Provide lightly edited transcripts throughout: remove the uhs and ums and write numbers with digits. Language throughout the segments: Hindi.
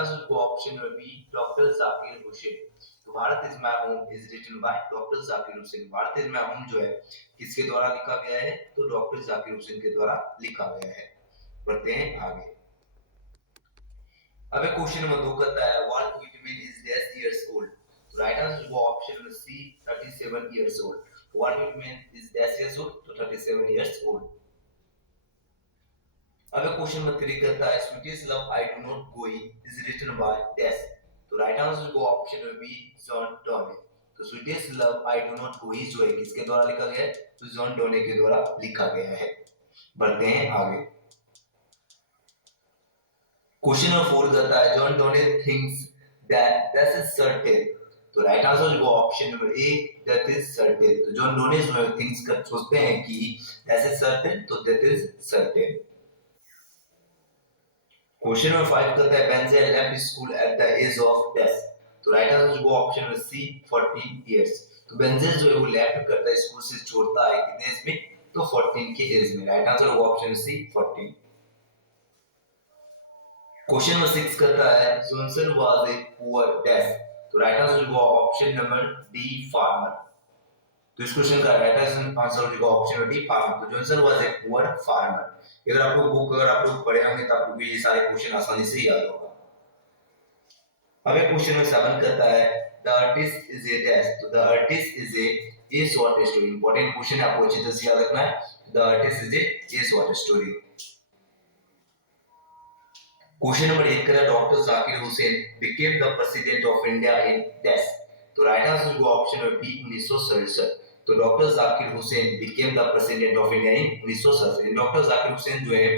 answer to option will be Dr. Zakir Hussain. तो Bharat is my home is written by doctor Zakir Hussain. Bharat is my home जो है किसके द्वारा लिखा गया है? तो डॉक्टर जाकिर हुसैन के द्वारा लिखा गया है। बढ़ते हैं आगे। अब क्वेश्चन नंबर 2 कहता है what vitamin is dash years old. तो राइट आंसर जो ऑप्शन में सी 37 years old. What vitamin is dash years old? तो 37 इयर्स ओल्ड। अब क्वेश्चन नंबर 3 कहता है sweetest love I do not गोई इज रिटन बाय डैश। तो राइट आंसर को ऑप्शन में बी जॉन डोने। तो sweetest love I do not गोई जो है किसके द्वारा लिखा गया है? तो जॉन डोने के द्वारा लिखा गया है। बढ़ते हैं आगे। क्वेश्चन नंबर 4 कहता है John Donne thinks that this is certain. तो राइट आंसर जो option number A that is certain. तो जॉन डोने जो है थिंक्स कर सोचते हैं कि दिस इज सर्टेन, तो that is certain. Question number 5 कहता है Benjel left school at the age of dash. तो राइट आंसर जो ऑप्शन में सी 14 इयर्स। तो बेंजेल जो है वो लेफ्ट करता है स्कूल से छोड़ता है कितने एज में? तो 14 के एज में। राइट आंसर होगा ऑप्शन सी 14। क्वेश्चन नंबर 6 कहता है Johnson was a poor dash. तो राइट आंसर होगा ऑप्शन नंबर डी फार्मर। तो इस क्वेश्चन का राइट आंसर होगा ऑप्शन डी फार्मर। तो Johnson was a poor farmer. अगर आप लोग बुक अगर आप लोग पढ़े होंगे तो आपको ये सारे क्वेश्चन आसानी से याद होगा। अब एक क्वेश्चन में 7 कहता है the artist is a dash. तो the artist is a short story. Important question है, आपको अच्छी तरह से याद रखना है। The artist is a short story. Question number 8 कहता है doctor Zakir Hussain became the president of India in dash. तो राइट आंसर जो ऑप्शन है बी 1967। तो doctor Zakir Hussain became the president of India in 1967। Doctor Zakir Hussain जो है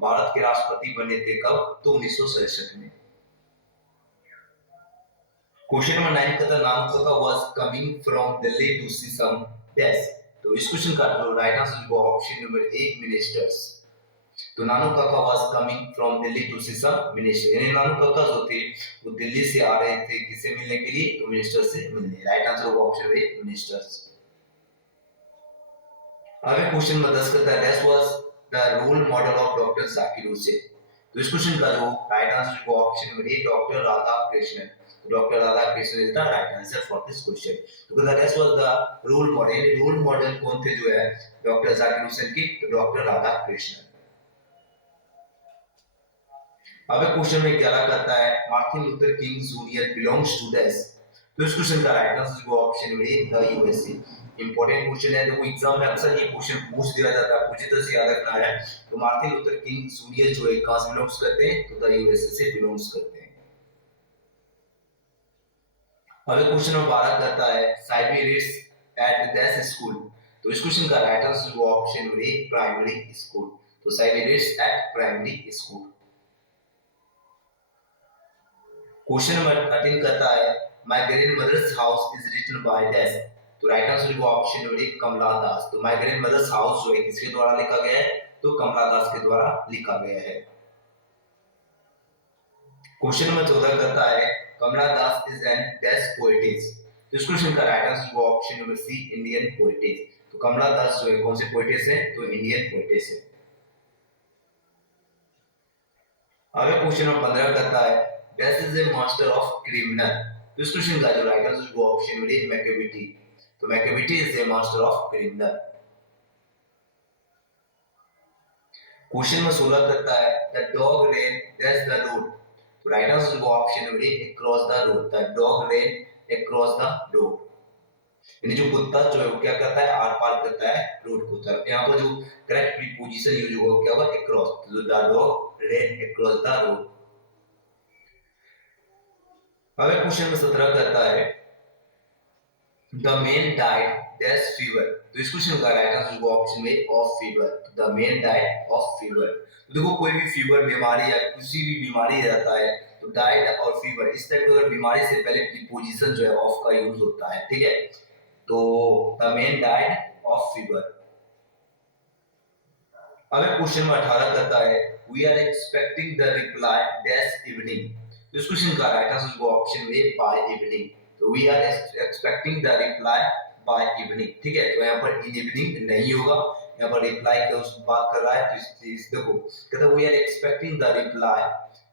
भारत के राष्ट्रपति बने थे कब? तो 1967 में। क्वेश्चन नंबर 9 कहता है नाम Kaka was coming from Delhi to see some dash. तो इस क्वेश्चन का राइट आंसर जो ऑप्शन नंबर ए मिनिस्टर्स। तो Nanu Kaka was coming from Delhi to see some minister. यानी नानू काका जो थे वो दिल्ली से आ रहे थे किससे मिलने के लिए? तो मिनिस्टर से मिलने। राइट आंसर होगा ऑप्शन ए मिनिस्टर्स। आगे क्वेश्चन नंबर 10 कहता है that was the role model of doctor Zakir Hussain. तो इस क्वेश्चन का जो राइट आंसर होगा option number A doctor Radhakrishnan. तो doctor Radhakrishnan is the right answer for this question. तो कहता है that was the role model. Role model कौन थे जो है डॉक्टर जाकिर हुसैन की? तो डॉक्टर राधा कृष्णन। अब क्वेश्चन में 11 कहता है Martin Luther King Junior belongs to dash. तो इस क्वेश्चन का राइट आंसर होगा ऑप्शन में A the USA. Important question है, देखो एग्जाम में अक्सर ये क्वेश्चन पूछ दिया जाता है, पूछे तो से याद रखना है। तो मार्टिन लूथर किंग जूनियर जो है कहां से बिलोंग्स करते हैं? तो द यूएसए से बिलोंग्स करते हैं। अब क्वेश्चन नंबर 12 कहता है साइबेरियस एट डैश स्कूल। तो इस क्वेश्चन का राइट आंसर होगा ऑप्शन में ए प्राइमरी स्कूल। तो Siberius at primary school. Question number 13 कहता है my grandmother's house is written by dash. तो राइट आंसर होगा ऑप्शन नंबर 1 कमला दास। तो माय ग्रैंडमदर्स हाउस जो है किसके द्वारा लिखा गया है? तो कमला दास के द्वारा लिखा गया है। क्वेश्चन नंबर 14 कहता है Kamala Das is an dash poetess. तो इस क्वेश्चन का राइट आंसर होगा option number C Indian poetess. तो कमला दास जो है कौन से पोएटिस है? तो इंडियन पोएटिस है। आगे क्वेश्चन नंबर 15 कहता है dash is a master of criminal. तो इस क्वेश्चन का जो राइट आंसर होगा ऑप्शन नंबर ए मैकेविटी। तो Macavity is a master of criminal. Question number 16 कहता है the dog rain dash the road. तो राइट आंसर होगा option number A across the road. The dog rain across the road. यानी जो कुत्ता जो है वो क्या करता है? आर पार करता है रोड को तरफ। यहाँ पर जो करेक्ट प्रीपोजिशन यूज होगा क्या होगा? अक्रॉस। तो the dog rain across the road. अगला क्वेश्चन में 17 कहता है the man died dash fever. तो इस क्वेश्चन का राइट आंसर होगा ऑप्शन में of fever. The man died of fever. तो देखो कोई भी फीवर बीमारी या किसी भी बीमारी रहता है तो डाइड और फीवर इस टाइप की बीमारी से पहले प्रीपोजिशन जो है ऑफ का यूज होता है, ठीक है। तो the man died of fever. अगला क्वेश्चन में 18 कहता है we are expecting the reply dash evening. तो इस क्वेश्चन का राइट आंसर होगा ऑप्शन में बाय इवनिंग। तो we are expecting the reply by evening, ठीक है। तो यहाँ पर इन इवनिंग नहीं होगा, यहाँ पर रिप्लाई का उस बात कर रहा है। तो इस देखो कहता है we are expecting the reply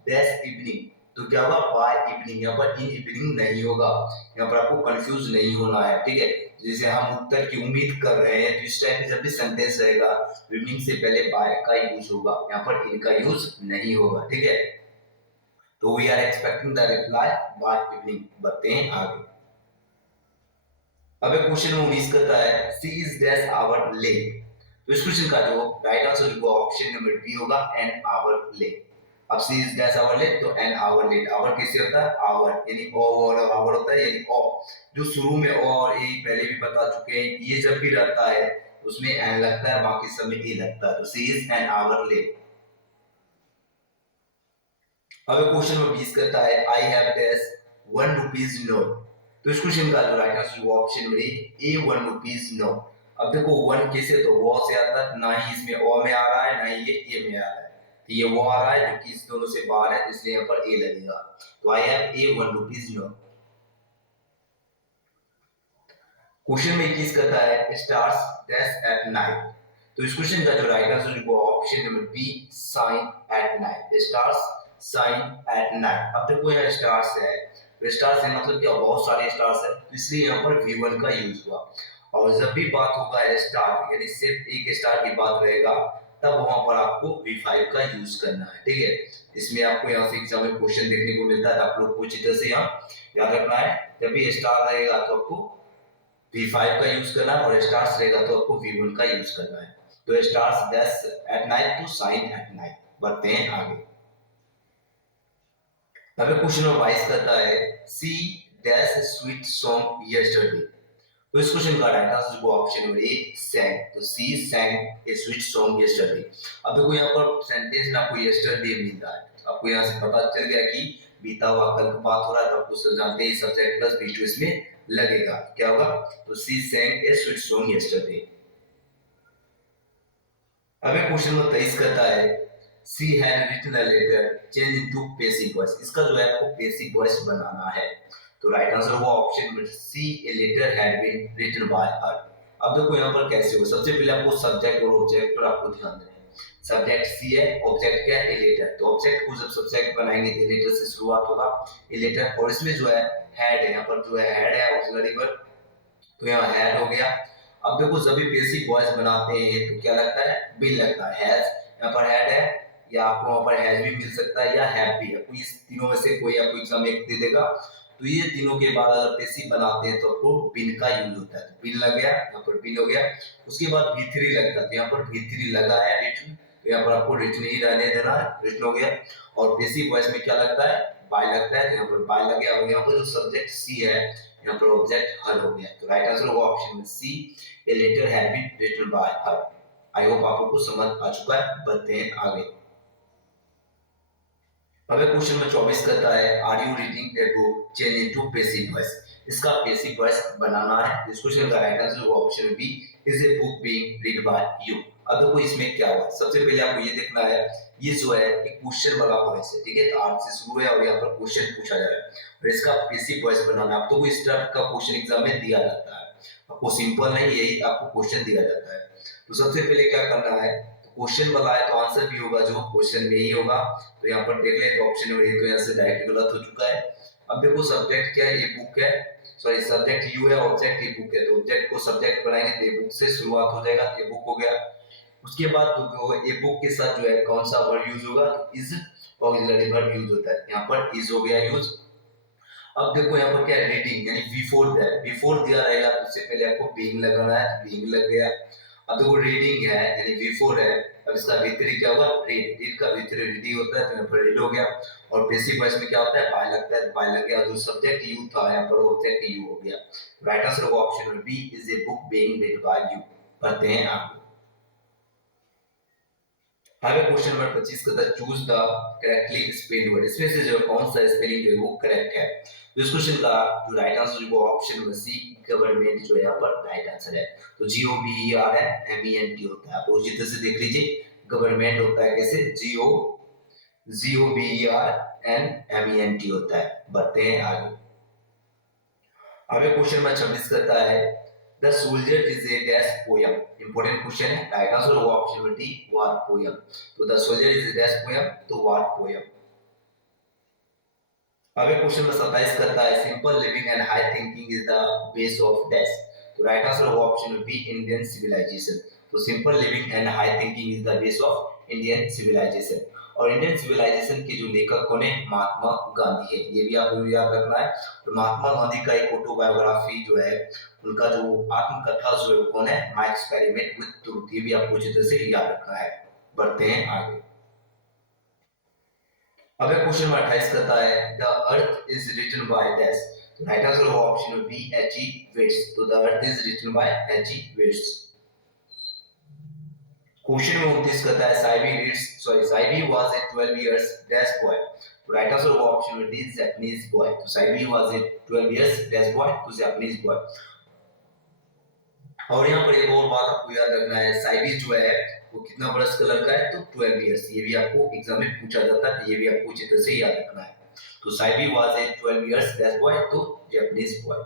dash evening. तो क्या होगा बाय इवनिंग, यहाँ पर इन इवनिंग नहीं होगा, यहाँ पर आपको कंफ्यूज नहीं होना है, ठीक है। जैसे हम उत्तर की उम्मीद कर रहे हैं तो इस टाइप जब भी सेंटेंस रहेगा इवनिंग से पहले बाय का यूज होगा, यहाँ पर इन का यूज नहीं होगा, ठीक है। तो we are expecting the reply by evening. बढ़ते हैं आगे। अब एक क्वेश्चन में 19 करता है सी इज डैश आवर लेट। तो इस क्वेश्चन का जो राइट आंसर होगा ऑप्शन नंबर बी होगा एन आवर लेट। अब सी इज डैश आवर लेट तो एन आवर लेट। आवर कैसे होता है आवर यानी ओ और आवर होता है यानी ओ जो शुरू में ओ और ए पहले भी बता चुके हैं, ये जब भी रहता है उसमें एन लगता है, बाकी सब में ए लगता है, तो सी इज एन आवर लेट। अब क्वेश्चन नंबर 20 करता है I have dash 1 rupees note. तो इस क्वेश्चन का जो राइट आंसर होगा ऑप्शन नंबर ए 1 रुपीस नोट। अब देखो 1 कैसे, तो वो से आता है, ना ही इसमें ओ में आ रहा है ना ही ये ए में आ रहा है, तो ये वो आ रहा है जो कि इस दोनों से बाहर है, तो इसलिए यहाँ पर ए लगेगा। तो I have A 1 rupees note. Question में 21 करता है स्टार्स डैश एट नाइट। तो इस क्वेश्चन का जो राइट आंसर होगा option number B shine at night. Stars shine at night. अब देखो यहाँ स्टार्स है, तो स्टार्स है मतलब क्या बहुत सारे स्टार्स है, तो इसलिए यहाँ पर V1 का यूज हुआ। और जब भी बात होगा स्टार यानी सिर्फ एक स्टार की बात रहेगा तब वहां पर आपको V5 का यूज करना है, ठीक है। इसमें आपको यहाँ से एग्जाम में क्वेश्चन देखने को मिलता है, आप लोग को अच्छी तरह से यहाँ याद रखना है। जब भी स्टार रहेगा तो आपको V5 का यूज करना है और स्टार्स रहेगा तो आपको V1 का यूज करना है। तो स्टार्स डैश एट नाइट तो साइन एट नाइट। बढ़ते हैं आगे। अब क्वेश्चन नंबर 22 कहता है she dash sweet song yesterday. तो इस क्वेश्चन का राइट आंसर जो ऑप्शन नंबर ए सैंग। तो she sang a sweet song yesterday. अब देखो यहाँ पर सेंटेंस में आपको यस्टरडे मिल रहा है, आपको यहाँ से पता चल गया कि बीता हुआ कल की बात हो रहा है, तो आपको सब जानते हैं सब्जेक्ट प्लस V2 इसमें लगेगा, क्या होगा तो she sang a sweet song yesterday. अब क्वेश्चन नंबर 23 कहता है she had written a letter change into passive voice. इसका जो है आपको पेसिव वॉइस बनाना है, तो राइट आंसर होगा option number C a letter had been written by her. अब देखो यहाँ पर कैसे हो, सबसे पहले आपको सब्जेक्ट और ऑब्जेक्ट पर आपको ध्यान देना है। सब्जेक्ट सी है, ऑब्जेक्ट क्या है ए लेटर, तो ऑब्जेक्ट को जब सब्जेक्ट बनाएंगे तो लेटर से शुरुआत होगा ए लेटर, और इसमें जो है हैड है, यहाँ पर जो है हैड है ऑक्सिलरी वर्ब, तो यहाँ हैड हो गया। अब देखो सभी बेसिक वॉइस बनाते हैं तो क्या लगता है बिल लगता है, हैज यहाँ पर हैड है, या आपको वहां पर हैज भी मिल सकता है या हैव भी है, कोई इस तीनों में से कोई आपको एग्जाम में दे देगा। तो ये तीनों के बाद अगर बेसिक बनाते हैं तो आपको बिन का यूज होता है, तो बिन लग गया, यहाँ पर बिन हो गया। उसके बाद V3 लगता है, तो यहाँ पर V3 लगा है रिटन, तो यहाँ पर आपको रिटन ही रहने देना है, रिटन हो गया। और बेसिक वॉइस में क्या लगता है बाय लगता है, तो यहाँ पर बाय लग गया। और यहाँ पर जो सब्जेक्ट सी है यहाँ पर ऑब्जेक्ट हर हो गया, तो राइट आंसर होगा ऑप्शन में C a letter had been written by her. I hope आपको कुछ समझ आ चुका है। बढ़ते हैं आगे। अब क्वेश्चन में 24 कहता है are you reading a book change into passive voice. इसका पैसिव वॉइस बनाना है। इस क्वेश्चन का राइट आंसर होगा option B is a book being read by you. अब देखो इसमें क्या हुआ, सबसे पहले आपको ये देखना है ये जो है एक क्वेश्चन वाला वॉइस है, ठीक है, आर से शुरू है और यहाँ पर क्वेश्चन पूछा जा रहा है और इसका पैसिव वॉइस बनाना है। आपको इस टाइप का क्वेश्चन एग्जाम में दिया जाता है, आपको सिंपल नहीं यही आपको क्वेश्चन दिया जाता है। तो सबसे पहले क्या करना है, क्वेश्चन वाला है तो आंसर भी होगा जो क्वेश्चन में ही होगा। तो यहाँ पर देख ले तो ऑप्शन नंबर ए तो यहाँ से डायरेक्ट गलत हो चुका है। अब देखो सब्जेक्ट क्या है ये बुक है, सॉरी सब्जेक्ट यू है ऑब्जेक्ट ये बुक है, तो ऑब्जेक्ट को सब्जेक्ट बनाएंगे तो ये बुक से शुरुआत हो जाएगा, ये बुक हो गया। उसके बाद तो ये बुक के साथ जो है कौन सा वर्ड यूज होगा, तो इज ऑक्सिलरी वर्ब यूज होता है, यहाँ पर इज हो गया यूज। अब देखो यहाँ पर क्या है रीडिंग यानी बिफोर दिया रहेगा तो उससे पहले आपको बीइंग लगाना है, बीइंग लग गया। अब देखो रीडिंग है यानी बिफोर है, अब इसका V3 क्या होगा रीड का V3 रीडिंग होता है, तो यहाँ पर रीड हो गया। और बेसिक वॉइस में क्या होता है बाय लगता है, बाय लग गया। जो सब्जेक्ट यू था यहाँ पर ऑब्जेक्ट यू हो गया। राइट आंसर होगा option number B is a book being read by you. पढ़ते हैं आगे। हमें क्वेश्चन नंबर 25 का choose the correctly spelled word. इसमें से जो कौन सा स्पेलिंग जो है वो करेक्ट है, तो इस क्वेश्चन का जो राइट आंसर जो ऑप्शन नंबर सी गवर्नमेंट जो है यहाँ पर राइट आंसर है। तो GOVER है MENT होता है, आप उसी तरह से देख लीजिए गवर्नमेंट होता है कैसे GOVERNMENT होता है। बढ़ते हैं आगे। अब क्वेश्चन नंबर 26 करता है the soldier is a dash poem. Important question है, राइट आंसर होगा ऑप्शन नंबर डी वार पोयम। तो the soldier is a dash poem तो वार पोयम। अब एक क्वेश्चन नंबर 27 करता है simple living and high thinking is the base of dash. तो राइट आंसर होगा ऑप्शन बी इंडियन सिविलाइजेशन। तो simple living and high thinking is the base of Indian civilization. और इंडियन सिविलाइजेशन के जो लेखक कौन है, महात्मा गांधी है, ये भी आपको याद रखना है। तो महात्मा गांधी का एक ऑटोबायोग्राफी जो है, उनका जो आत्मकथा जो है वो कौन है, माय एक्सपेरिमेंट विद ट्रूथ, ये भी आपको अच्छी तरह से याद रखना है। बढ़ते हैं आगे। अब एक क्वेश्चन 28 कहता है the earth is written by dash. तो राइट आंसर होगा option B H E waits. तो the earth is written by H E waits. Question में 29 कहता है Saibi was a 12 years dash boy. तो राइट आंसर होगा ऑप्शन डी जापानीज बॉय। तो Saibi was a 12 years dash boy, तो जापानीज बॉय। और यहाँ पर एक और बात आपको याद रखना है, साइबी जो है वो कितना बरस का लड़का है, तो 12 इयर्स। ये भी आपको एग्जाम में पूछा जाता है, ये भी आपको अच्छी तरह से याद रखना है। तो Saibi was a 12 years that boy, तो जापानीज बॉय।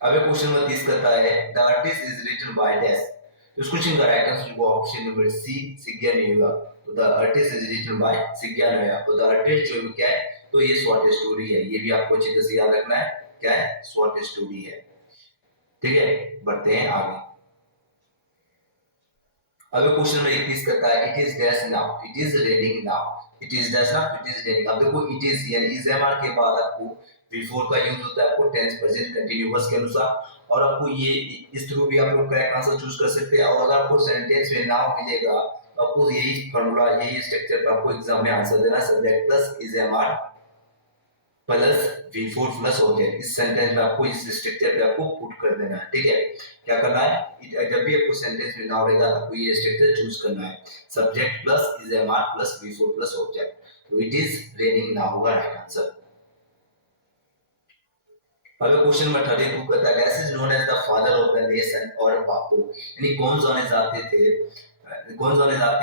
अब एक क्वेश्चन नंबर 30 करता है the artist is written by dash. तो इस क्वेश्चन का राइट आंसर होगा option number C Shiga Naoya. तो the artist is written by Shiga Naoya. तो द आर्टिस्ट जो क्या है, तो ये शॉर्ट स्टोरी है, ये भी आपको अच्छी तरह से याद रखना है, क्या है, शॉर्ट स्टोरी है। ठीक है, बढ़ते हैं आगे। अब क्वेश्चन नंबर 21 करता है it is dash now, it is raining now. It is dash now, it is raining. अब देखो इट इज यानी इज एम आर के बाद आपको बिफोर का यूज होता है आपको टेंस प्रेजेंट कंटीन्यूअस के अनुसार। और आपको ये इस थ्रू भी आप लोग करेक्ट आंसर चूज कर सकते हैं। और अगर आपको सेंटेंस में नाउ मिलेगा तो आपको यही फार्मूला, यही स्ट्रक्चर पर आपको एग्जाम में आंसर देना, subject plus is am are plus V four plus object. इस सेंटेंस में आपको इस स्ट्रक्चर पे आपको पुट कर देना है। ठीक है, क्या करना है, जब भी आपको सेंटेंस में नाउन रहेगा आपको ये स्ट्रक्चर चूज करना है, subject plus is am are plus V four plus object. तो इट इज रेनिंग नाउ होगा राइट आंसर। अब क्वेश्चन नंबर 32 कहता है dash is known as the father of the nation और बापू। यानी कौन जाने जाते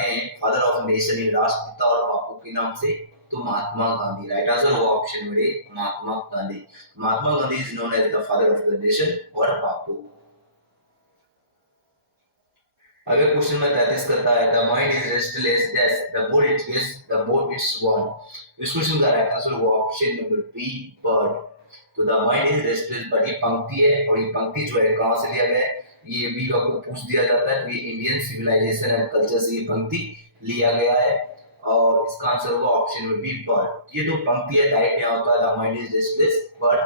हैं फादर ऑफ नेशन इन, राष्ट्रपिता और बापू के नाम से, तो महात्मा गांधी। राइट आंसर होगा option number A Mahatma Gandhi. Mahatma Gandhi is known as the father of the nation और बापू। अगले क्वेश्चन में 33 करता है the mind is restless dash the more it gets the more its want. इस क्वेश्चन का राइट आंसर होगा ऑप्शन नंबर बी बर्ड। तो the mind is restless but ये पंक्ति है, और ये पंक्ति जो है कहां से लिया गया है, ये भी आपको पूछ दिया जाता है। तो ये इंडियन सिविलाइजेशन एंड कल्चर से ये पंक्ति लिया गया है, और इसका आंसर होगा ऑप्शन नंबर बी बर्ड। ये जो पंक्ति है डायरेक्ट यहाँ होता है the mind is restless but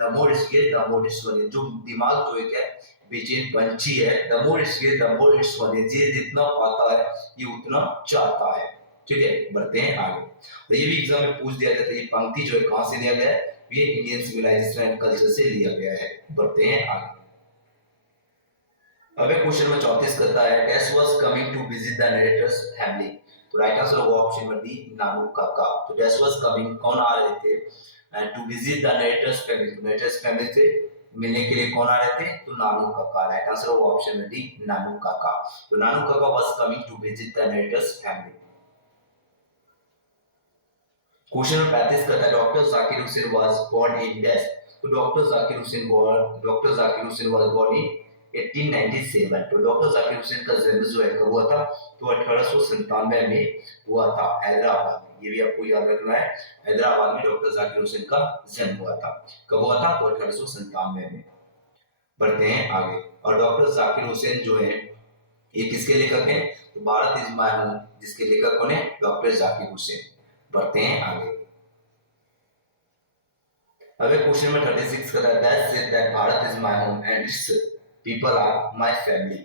the more its gets the more its want. जो दिमाग जो है क्या बेचैन पंछी है, the more its gets the more its want, ये जितना पाता है ये उतना चाहता है। ठीक है, बढ़ते हैं आगे। तो ये भी एग्जाम में पूछ दिया जाता है, ये पंक्ति जो है कहां से लिया गया है, ये इंडियन सिविलाइजेशन एंड कल्चर से लिया गया है। बढ़ते हैं आगे। अब एक क्वेश्चन में 34 करता है dash was coming to visit the narrator's family. तो राइट आंसर होगा ऑप्शन नंबर डी नानू काका। तो डैश वाज कमिंग, कौन आ रहे थे, to visit the narrator's family. तो नरेटर्स फैमिली से मिलने के लिए कौन आ रहे थे, तो नानू काका। राइट आंसर होगा ऑप्शन नंबर डी नानू काका। तो Nanu Kaka was coming to visit the narrator's family. Question number 35 कहता है doctor Zakir Hussain was born in dash. तो doctor Zakir Hussain was born in 1897। तो डॉक्टर जाकिर हुसैन का जन्म जो है कब हुआ था, तो 1897 में हुआ था हैदराबाद में। ये भी आपको याद रखना है, हैदराबाद में डॉक्टर जाकिर हुसैन का जन्म हुआ था। कब हुआ था, तो 1897 में। बढ़ते हैं आगे। और डॉक्टर जाकिर हुसैन जो है ये किसके लेखक हैं, तो भारत इज माय होम, जिसके लेखक कौन है, डॉक्टर जाकिर हुसैन। बढ़ते हैं आगे। अगले क्वेश्चन में 36 का that said that Bharat is my home and its people are my family.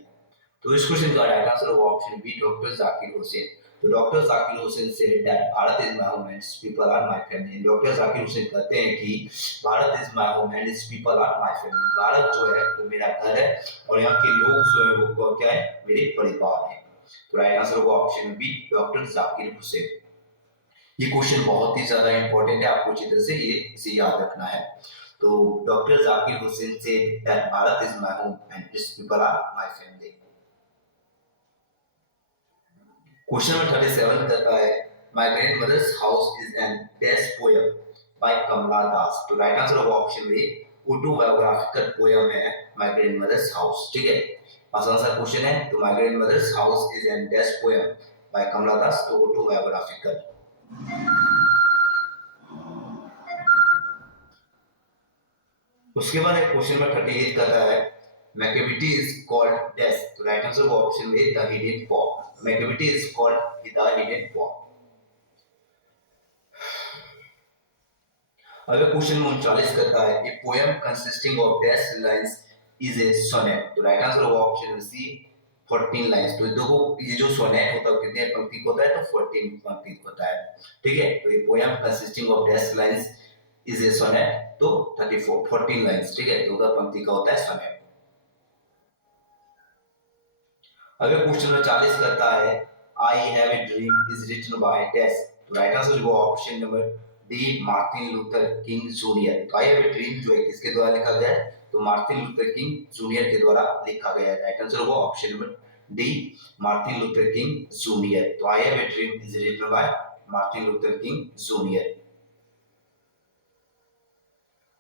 तो इस क्वेश्चन का राइट आंसर होगा option B doctor Zakir Hussain. तो doctor Zakir Hussain said that Bharat is my home and its people are my family. Doctor Zakir Hussain कहते हैं कि Bharat is my home and its people are my family. Bharat जो है वो मेरा घर है, और यहाँ के लोग जो है वो क्या है, मेरे परिवार है। तो राइट आंसर होगा option B doctor Zakir Hussain. ये क्वेश्चन बहुत ही ज्यादा इंपॉर्टेंट है, आपको अच्छी तरह से ये इसे याद रखना है। तो डॉक्टर जाकिर हुसैन से that Bharat is my home and its people are my family. Question number 37 कहता है my grandmother's house is an dash poem by Kamala Das. तो राइट आंसर होगा ऑप्शन बी ऑटोबायोग्राफिकल पोयम है माय ग्रैंडमदर्स हाउस। ठीक है, आसान सा क्वेश्चन है। तो my grandmother's house is an dash poem by Kamala Das, तो ऑटोबायोग्राफिकल। उसके बाद एक क्वेश्चन नंबर 38 कहता है मैकेविटी इज कॉल्ड डैश, तो राइट आंसर होगा option A the hidden paw. Macavity is called the hidden paw. अगर क्वेश्चन 39 करता है a poem consisting of dash lines is a sonnet, तो राइट आंसर होगा ऑप्शन सी 14 लाइंस। तो देखो ये जो सोनेट होता है कितने पंक्ति का होता है, तो 14 पंक्ति का होता है, ठीक है। तो ये poem consisting of dash lines is a sonnet, तो 34 14 लाइंस, ठीक है। तो का पंक्ति का होता है सोनेट। अगर क्वेश्चन नंबर 40 करता है I have a dream is written by dash, तो राइट आंसर होगा option number D Martin Luther King junior. तो आई हैव ए ड्रीम जो है किसके द्वारा लिखा गया है, तो मार्टिन लूथर किंग जूनियर के द्वारा लिखा गया है। राइट आंसर होगा option number D Martin Luther King junior. तो I have a dream is written by Martin Luther King Junior.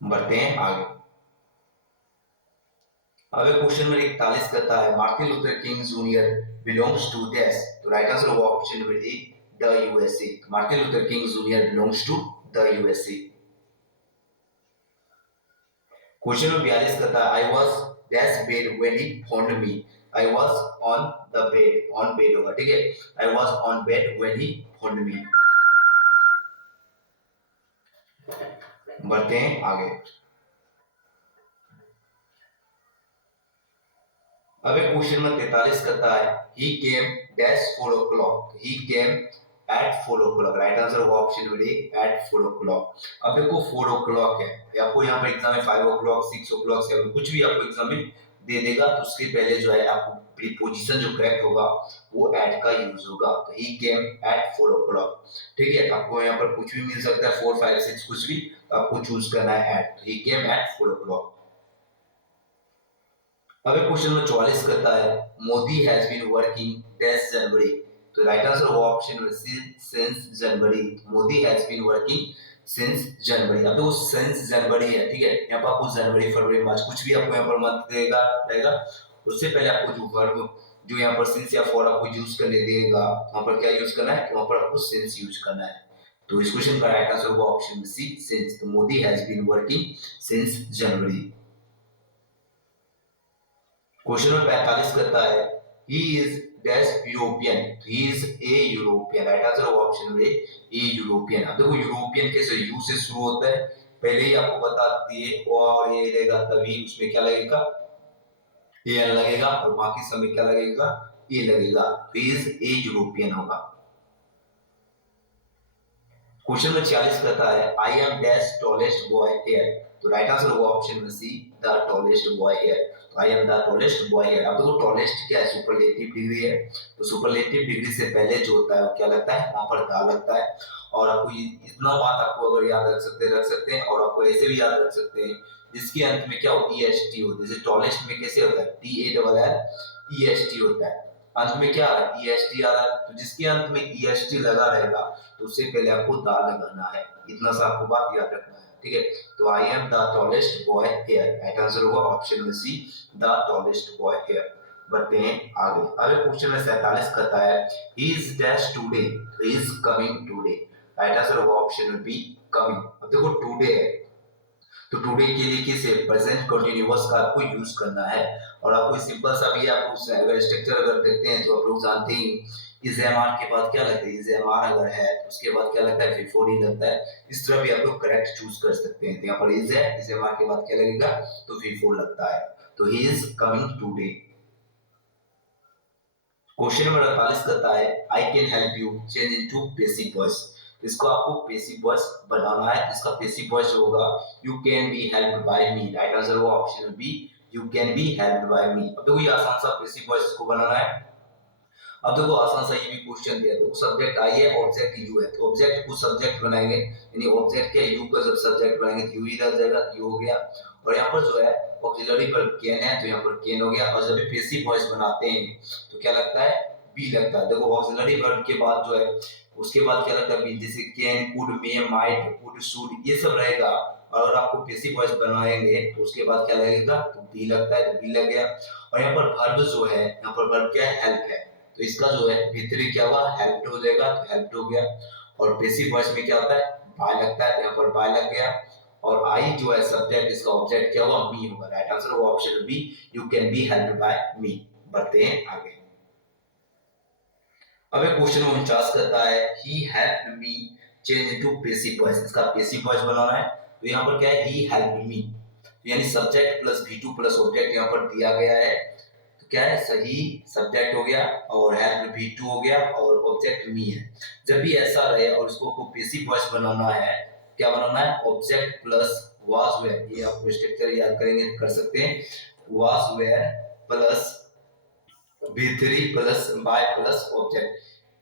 बढ़ते हैं आगे। अब क्वेश्चन नंबर 41 कहता है Martin Luther King Junior belongs to dash, तो राइट आंसर होगा option number A the USA. Martin Luther King Junior belongs to the USA. Question number 42 कहता है I was dash bed when he found me, I was on the bed, on bed होगा, ठीक है। I was on bed when he found me. बढ़ते हैं आगे। अब एक क्वेश्चन में 43 करता है he came dash 4 o'clock, he came at 4 o'clock। Right answer होगा option number A at 4 o'clock। अब देखो 4 o'clock है, आपको यहाँ पर एग्जाम में 5 o'clock 6 o'clock 7 कुछ भी आपको एग्जाम में दे देगा, तो उसके पहले जो है आपको प्रीपोजिशन जो करेक्ट होगा वो एट का यूज होगा। तो ही केम एट 4 o'clock, ठीक है। आपको यहाँ पर कुछ भी मिल सकता है 4 5 6 कुछ भी, आपको चूज करना है eight. He came at 4 o'clock। अब क्वेश्चन नंबर 44 करता है Modi has been working dash January, तो राइट आंसर होगा option number C since January. Modi has been working since January. अब तो सिंस जनवरी है, ठीक है। यहाँ पर आपको जनवरी फरवरी मार्च कुछ भी आपको यहाँ पर मंथ देगा रहेगा, उससे पहले आपको जो वर्ब जो यहाँ पर सिंस या फॉर आपको यूज करने देगा, वहां पर क्या यूज करना है, तो वहां पर आपको सिंस यूज करना है। तो इस क्वेश्चन का राइट आंसर होगा ऑप्शन सी सिंस। तो Modi has been working since January. Question number 45 कहता है he is dash European, he is a European. Right answer होगा ऑप्शन नंबर ए यूरोपियन। अब देखो यूरोपियन कैसे यू से शुरू होता है, पहले ही आपको बता दिए और ये रहेगा, तभी उसमें क्या लगेगा ए एन लगेगा, और बाकी समय क्या लगेगा ए लगेगा। तो इज ए यूरोपियन होगा। क्वेश्चन नंबर 46 कहता है I am dash tallest boy here, तो राइट आंसर होगा option number C the tallest boy here. तो I am the tallest boy here. अब देखो टॉलेस्ट क्या है, सुपरलेटिव डिग्री है, तो सुपरलेटिव डिग्री से पहले जो होता है वो क्या लगता है, वहां पर दा लगता है। और आपको इतना बात आपको अगर याद रख सकते हैं, और आपको ऐसे भी याद रख सकते हैं जिसके अंत में क्या हो ई एस टी हो। जैसे टॉलेस्ट में कैसे होता है T A double L E S T होता है, अंत में क्या ई एस टी आ रहा है, तो जिसके अंत में ई एस टी लगा रहेगा तो उससे पहले आपको दा लगाना है। इतना सा आपको बात याद रखना है, ठीक है। तो I am the tallest boy here. Right answer होगा option number C the tallest boy here. बढ़ते हैं आगे। अगर क्वेश्चन में 47 कहता है he is dash today, he is coming today. Right answer होगा ऑप्शन नंबर बी कमिंग। अब देखो टुडे है, तो टुडे के लिए किसे प्रेजेंट कंटीन्यूअस का आपको यूज करना है। और आपको सिंपल सा भी आपको अगर स्ट्रक्चर अगर देखते हैं तो आप लोग जानते ही इज एम आर के बाद क्या लगता है, इज एम आर अगर है तो उसके बाद क्या लगता है बिफोर ही लगता है। इस तरह भी आप लोग करेक्ट चूज कर सकते हैं। तो यहाँ पर इज है, इज एम आर के बाद क्या लगेगा, तो बिफोर लगता है। तो he is coming today. Question number 48 कहता है I can help you change into passive voice. इसको आपको पेसिव वॉइस बनाना है। इसका पेसिव वॉइस होगा you can be helped by me. Right answer होगा option B you can be helped by me. अब देखो ये आसान सा पेसिव वॉइस को बनाना है। अब देखो आसान सा ये भी क्वेश्चन दिया है, सब्जेक्ट आई है ऑब्जेक्ट यू है, तो ऑब्जेक्ट को सब्जेक्ट बनाएंगे, यानी ऑब्जेक्ट क्या यू को जब सब्जेक्ट बनाएंगे तो यू ही रह जाएगा, यू हो गया। और यहाँ पर जो है ऑक्सिलरी वर्ब कैन है, तो यहाँ पर कैन हो गया। और जब भी पेसिव वॉइस बनाते हैं तो क्या लगता है बी लगता है। देखो ऑक्सिलरी वर्ब के बाद जो है उसके बाद क्या लगता है बी, जैसे can could may might could should ये सब रहेगा। और आपको पेसिव वॉइस बनाएंगे तो उसके बाद क्या लगेगा, तो बी लगता है, तो बी लग गया। और यहाँ पर वर्ब जो है, यहाँ पर वर्ब क्या है हेल्प है, तो इसका जो है भीतरी क्या हुआ हेल्प्ड हो जाएगा, तो हेल्प्ड हो गया। और पेसिव वॉइस में क्या होता है बाय लगता है, तो यहाँ पर बाय लग गया। और आई जो है सब्जेक्ट, इसका ऑब्जेक्ट क्या होगा, मी होगा। राइट आंसर होगा option B, you can be helped by me. बढ़ते हैं आगे। अब क्वेश्चन 49 कहता है he helped me change into passive voice. इसका पैसिव वॉइस बनाना है, तो यहाँ पर क्या है, ही हेल्प्ड मी, तो यानी subject plus V2 plus object यहाँ पर दिया गया है, तो क्या है, सही सब्जेक्ट हो गया और हेल्प V2 हो गया और ऑब्जेक्ट मी है। जब भी ऐसा रहे और इसको पैसिव वॉइस बनाना है, क्या बनाना है, ऑब्जेक्ट प्लस वाज वेयर, ये आपको स्ट्रक्चर याद करेंगे कर सकते हैं, was were plus V3 plus by plus object,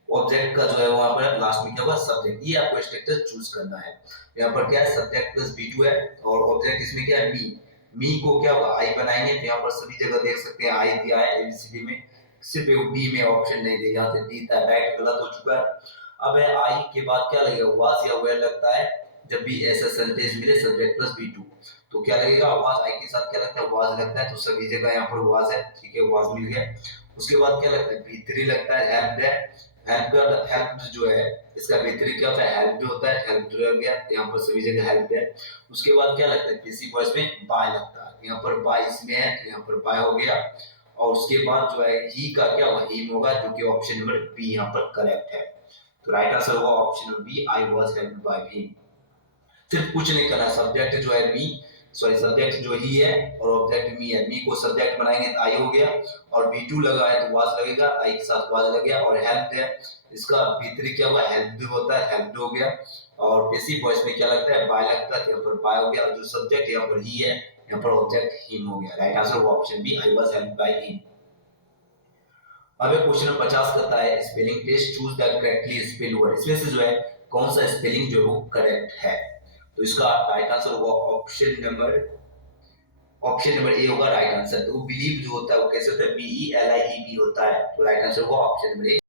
object का जो है वहां पर लास्ट में क्या होगा, सब्जेक्ट। ये आपको स्ट्रक्चर चूज करना है। यहाँ पर क्या है, सब्जेक्ट प्लस V2 है और ऑब्जेक्ट इसमें क्या है, मी। मी को क्या होगा, आई बनाएंगे, तो यहाँ पर सभी जगह देख सकते हैं आई दिया है एबीसीडी में, सिर्फ डी में ऑप्शन नहीं दिया, यहाँ से डी था, राइट गलत हो चुका है। अब है आई के बाद क्या लगेगा, वाज या वेयर लगता है, जब भी ऐसा सेंटेंस मिले सब्जेक्ट प्लस V2, तो क्या लगेगा, वाज। आई के साथ क्या लगता है, वाज लगता है, तो सभी जगह यहाँ पर वाज है, ठीक है, वाज मिल गया। उसके बाद क्या लगता है, V3 लगता है, हेल्प है, हेल्प जो है इसका V3 क्या होता है, हेल्प होता है, हेल्प रह गया, यहाँ पर सभी जगह हेल्प है। उसके बाद क्या लगता है, पैसिव वॉइस में बाय लगता है, यहाँ पर बाय इसमें है, यहाँ पर बाय हो गया। और उसके बाद जो है ही का क्या होगा, हिम होगा, जो कि ऑप्शन नंबर बी यहाँ पर करेक्ट है। तो राइट आंसर होगा option number B, I was helped by him. सिर्फ कुछ नहीं करना, सब्जेक्ट जो है मी, सॉरी सब्जेक्ट जो ही है और ऑब्जेक्ट मी है, मी को सब्जेक्ट बनाएंगे तो आई हो गया, और V2 लगा है तो वाज लगेगा, आई के साथ वाज लग गया, और हेल्प है इसका V3 क्या हुआ, हेल्प होता है, हेल्प हो गया। और पैसिव वॉइस में क्या लगता है, बाय लगता है, यहाँ पर बाय हो गया, और जो सब्जेक्ट यहाँ पर ही है, यहाँ पर ऑब्जेक्ट हिम हो गया। राइट आंसर होगा option B, I was helped by him. अब क्वेश्चन नंबर 50 करता है spelling test, choose the correctly spelled word. इसमें से जो है कौन सा स्पेलिंग जो है वो करेक्ट है, तो इसका राइट आंसर होगा ऑप्शन नंबर ए होगा राइट आंसर। तो बिलीव जो होता है वो कैसे होता है, BELIEV होता है, तो राइट आंसर होगा ऑप्शन नंबर ए।